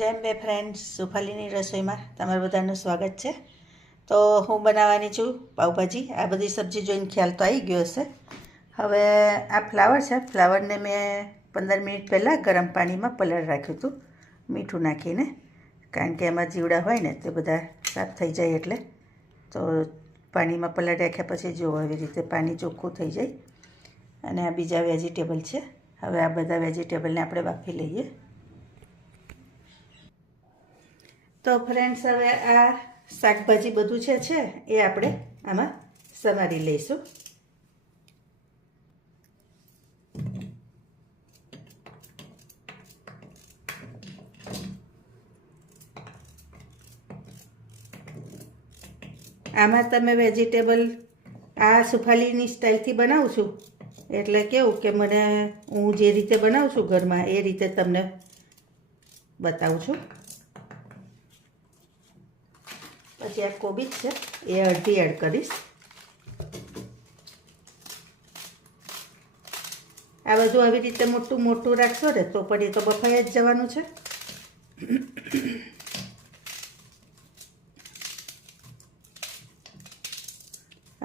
જેમ બે ફ્રેન્ડ્સ સુફાલીની રસોઈમાં તમારું બધાનું સ્વાગત છે. તો હું બનાવવાની છું પાઉંભાજી. આ બધી સબ્જી જોઈને ખ્યાલ તો આવી ગયો હશે. હવે આ ફ્લાવર છે, ફ્લાવરને મેં 15 મિનિટ પહેલાં ગરમ પાણીમાં પલાળી રાખ્યું હતું મીઠું નાખીને, કારણ કે એમાં જીવડા હોય ને તે બધા સાફ થઈ જાય એટલે. તો પાણીમાં પલાળી રાખ્યા પછી જો આવી રીતે પાણી ચોખ્ખું થઈ જાય. અને આ બીજા વેજીટેબલ છે. હવે આ બધા વેજીટેબલને આપણે બાફી લઈએ. તો ફ્રેન્ડ્સ, હવે આ શાકભાજી બધું છે એ આપણે આમાં સમારી લઈશું. આમાં તમે વેજીટેબલ આ સુફાલીની સ્ટાઇલથી બનાવું છું, એટલે કેવું કે હું જે રીતે બનાવું છું ઘરમાં એ રીતે તમને બતાવું છું. પછી આ કોબીજ છે એ અડધી એડ કરીશ. આ બધું આવી રીતે મોટું મોટું રાખશો ને તો પણ એ તો બફાઈ જ જવાનું છે.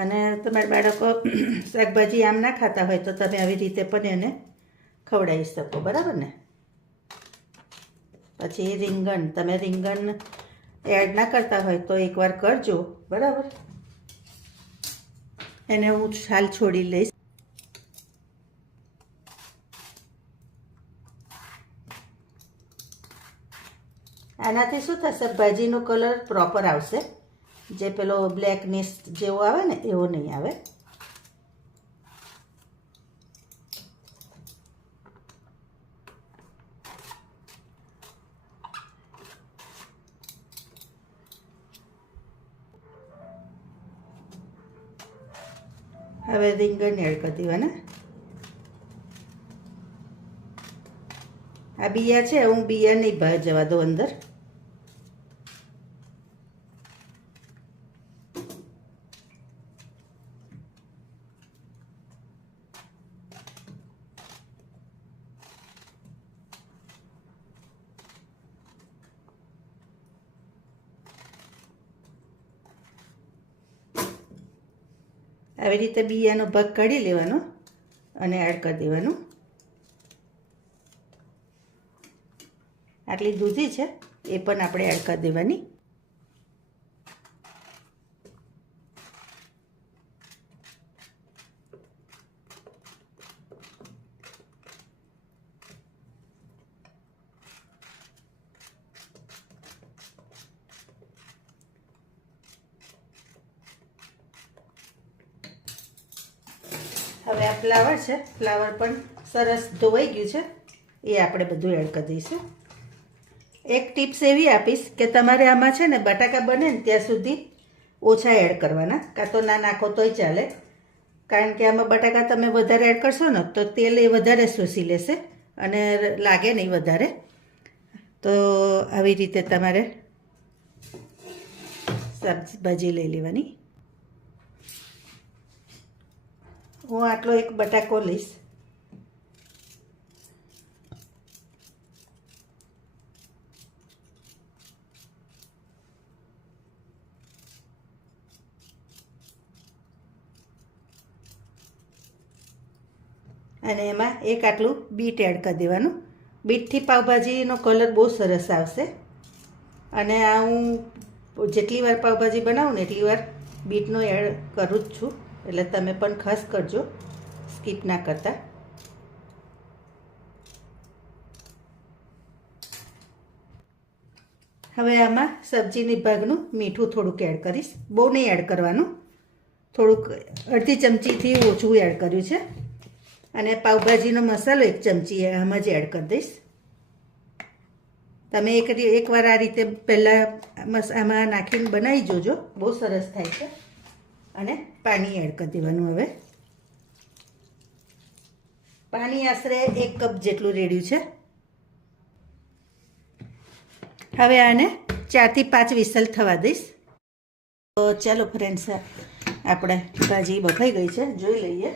અને તમારા બાળકો શાકભાજી આમ ના ખાતા હોય તો તમે આવી રીતે પણ એને ખવડાવી શકો, બરાબર ને. પછી રીંગણ, તમે રીંગણ એડ ના કરતા હોય તો એકવાર કરજો, બરાબર. એને હું છાલ છોડી લઈશ. આનાથી શું થશે, ભાજીનો કલર પ્રોપર આવશે. જે પેલો બ્લેકનેસ જેવો આવે ને એવો નહીં આવે. હવે રીંગણ એડ કરી દેવાના. આ બિયા છે, હું બિયા નહીં બહાર જવા દઉં અંદર. આવી રીતે બિયાનો ભાગ કાઢી લેવાનો અને એડ કરી દેવાનું. આટલી દૂધી છે એ પણ આપણે એડ કરી દેવાની. હવે આ ફ્લાવર છે, ફ્લાવર પણ સરસ ધોવાઈ ગયું છે, એ આપણે બધું એડ કરી દઈશું. એક ટિપ્સ એવી આપીશ કે તમારે આમાં છે ને બટાકા બને ને ત્યાં સુધી ઓછા એડ કરવાના, કાં તો ના નાખો તોય ચાલે. કારણ કે આમાં બટાકા તમે વધારે એડ કરશો ને તો તેલ એ વધારે શોષી લેશે અને લાગે નહીં વધારે. તો આવી રીતે તમારે શાકભાજી લઈ લેવાની. હું આટલો એક બટાકો લઈશ. અને એમાં એક આટલું બીટ એડ કરી દેવાનું. બીટથી પાવભાજીનો કલર બહુ સરસ આવશે. અને આ હું જેટલી વાર પાવભાજી બનાવું ને એટલી વાર બીટનો એડ કરું જ છું, એટલે તમે પણ ખાસ કરજો, સ્કીપ ના કરતા. હવે આમાં સબ્જીની ભાગનું મીઠું થોડુંક એડ કરીશ. બહુ નહીં એડ કરવાનું, થોડુંક અડધી ચમચીથી ઓછું એડ કર્યું છે. અને પાવભાજીનો મસાલો 1 ચમચી આમાં જ એડ કરી દઈશ. તમે એકવાર આ રીતે પહેલાં આમાં નાખીને બનાવી જોજો, બહુ સરસ થાય છે. અને પાણી એડ કરી દેવાનું. હવે પાણી આશરે 1 કપ જેટલું રેડ્યું છે. હવે આને 4 થી 5 વિસલ થવા દઈશ. તો ચાલો ફ્રેન્ડ્સ, આપણે ભાજી બફાઈ ગઈ છે, જોઈ લઈએ.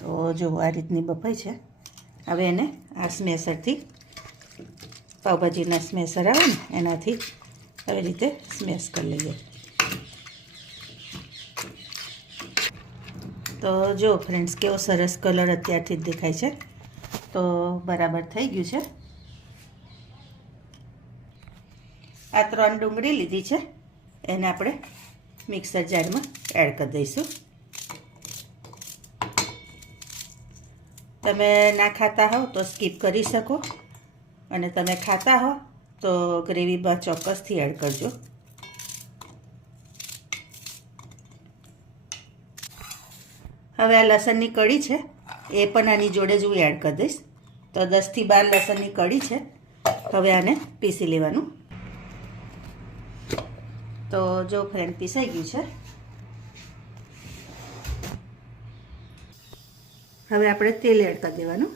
તો જો આ રીતની બફાઈ છે. હવે એને આ સ્મેશરથી પાઉંભાજીના સ્મેશર આવે ને એનાથી આવી રીતે સ્મેશ કરી લઈએ. તો જો ફ્રેન્ડ્સ, કેવો સરસ કલર અત્યારથી જ દેખાય છે. તો બરાબર થઈ ગયું છે. આ 3 ડુંગળી લીધી છે, એને આપણે મિક્સર જારમાં એડ કરી દઈશું. તમે ના ખાતા હો તો સ્કીપ કરી શકો, અને તમે ખાતા હો તો ગ્રેવીમાં ચોક્કસથી એડ કરજો. હવે આ લસણની કળી છે એ પણ આની જોડે જ હું એડ કરી દઈશ. તો 10 થી 12 લસણની કળી છે. હવે આને પીસી લેવાનું. તો જો ફ્રેન્ડ, પીસાઈ ગયું છે. હવે આપણે તેલ એડ કરી દેવાનું.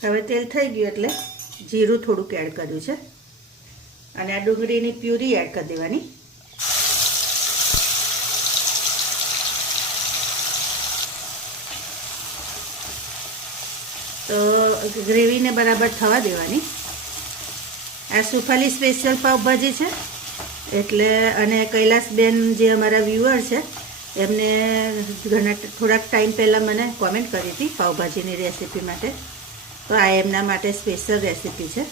હવે તેલ થઈ ગયું એટલે જીરું થોડુંક એડ કર્યું છે, અને આ ડુંગળીની પ્યુરી એડ કરી દેવાની. તો ગ્રેવીને બરાબર થવા દેવાની. આ સુફાલી સ્પેશિયલ પાવભાજી છે એટલે, અને કૈલાસબેન જે અમારા વ્યુઅર છે એમને થોડાક ટાઈમ પહેલાં મને કોમેન્ટ કરી હતી પાવભાજીની રેસીપી માટે. તો આ એમના માટે સ્પેશિયલ રેસીપી છે.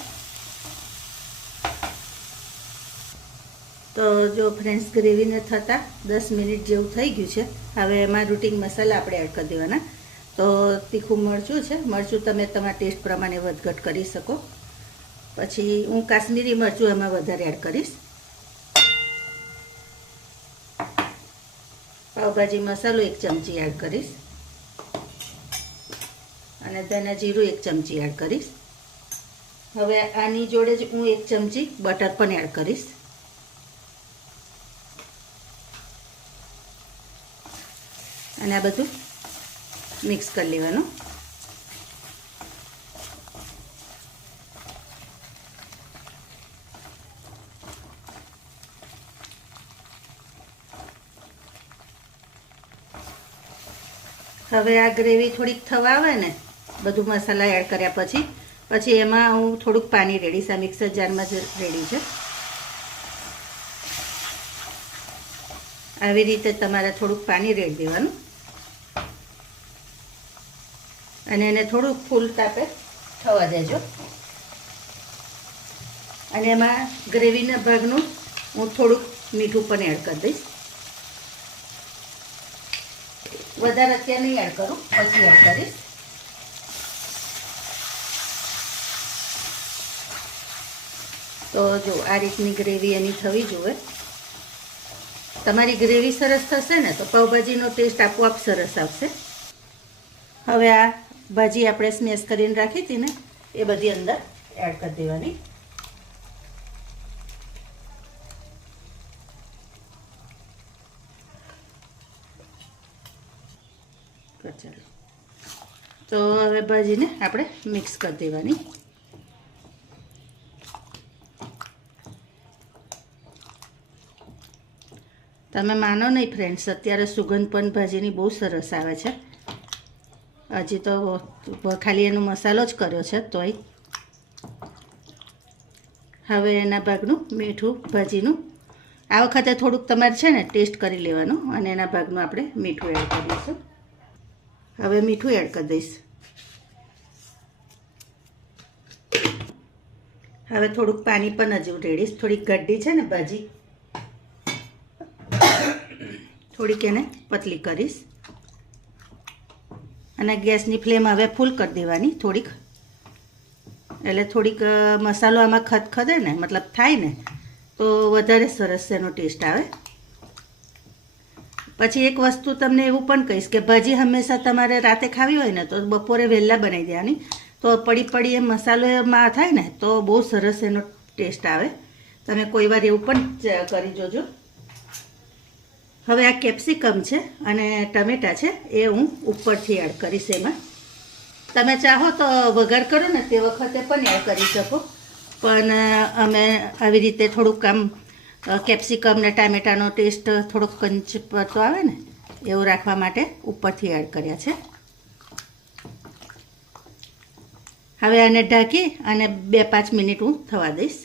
તો જો ફ્રેન્ડ્સ, ગ્રેવીને થતાં 10 મિનિટ જેવું થઈ ગયું છે. હવે એમાં રૂટિન મસાલા આપણે એડ કરી દેવાના. તો તીખું મરચું છે, મરચું તમે તમારા ટેસ્ટ પ્રમાણે વધઘટ કરી શકો. પછી હું કાશ્મીરી મરચું એમાં વધારે એડ કરીશ. પાવભાજી મસાલો 1 ચમચી એડ કરીશ, અને ધનિયા જીરું 1 ચમચી એડ કરીશ. હવે આની જોડે જ હું 1 ચમચી બટર પણ એડ કરીશ. અને આ બધું મિક્સ કરી લેવાનું. હવે આ ગ્રેવી થોડીક થવા આવે ને, બધું મસાલા એડ કર્યા પછી એમાં હું થોડુંક પાણી રેડીશ. આ મિક્સર જારમાં જ રેડી છે. આવી રીતે તમારે થોડુંક પાણી રેડી દેવાનું, અને એને થોડુંક ફૂલ તાપે થવા દેજો. અને એમાં ગ્રેવીના ભાગનું હું થોડુંક મીઠું પણ એડ કરી દઈશ. વધારે અત્યારે નહીં એડ કરું, પછી એડ કરીશ. તો જો આ રીતની ગ્રેવી એની થવી જોઈએ. તમારી ગ્રેવી સરસ થશે ને તો પાવભાજીનો ટેસ્ટ આપોઆપ સરસ આવશે. હવે આ ભાજી આપણે સ્મેશ કરીને રાખી હતી ને એ બધી અંદર એડ કરી દેવાની. ચાલો, તો હવે ભાજીને આપણે મિક્સ કરી દેવાની. તમે માનો નહીં ફ્રેન્ડ્સ, અત્યારે સુગંધ પણ ભાજીની બહુ સરસ આવે છે. હજી તો ખાલી એનો મસાલો જ કર્યો છે તોય. હવે એના ભાગનું મીઠું ભાજીનું આ વખતે થોડુંક તમારે છે ને ટેસ્ટ કરી લેવાનું, અને એના ભાગનું આપણે મીઠું એડ કરી દઈશું. હવે મીઠું એડ કરી દઈશ. હવે થોડુંક પાણી પણ હજુ રેડીશ. થોડીક ગड्डी છે ને ભાજી, થોડીક એને પતલી કરીશ. અને ગેસની ફ્લેમ હવે ફૂલ કરી દેવાની થોડીક, એટલે થોડીક મસાલો આમાં ખદખદે ને, મતલબ થાય ને, તો વધારે સરસ એનો ટેસ્ટ આવે. પછી એક વસ્તુ તમને એવું પણ કહીશ કે ભાજી હંમેશા તમારે રાતે ખાવી હોય ને તો બપોરે વહેલા બનાવી દેવાની. તો પડી એ મસાલો એમાં થાય ને તો બહુ સરસ એનો ટેસ્ટ આવે. તમે કોઈ વાર એવું પણ કરી જોજો. હવે આ કેપ્સિકમ છે અને ટમેટાં છે એ હું ઉપરથી એડ કરીશ. એમાં તમે ચાહો તો વઘાર કરો ને તે વખતે પણ એડ કરી શકો, પણ અમે આવી રીતે થોડુંક આમ કેપ્સિકમ ને ટામેટાનો ટેસ્ટ થોડોક કંચપતો આવે ને એવું રાખવા માટે ઉપરથી એડ કર્યા છે. હવે આને ઢાંકી અને 2-5 મિનિટ હું થવા દઈશ.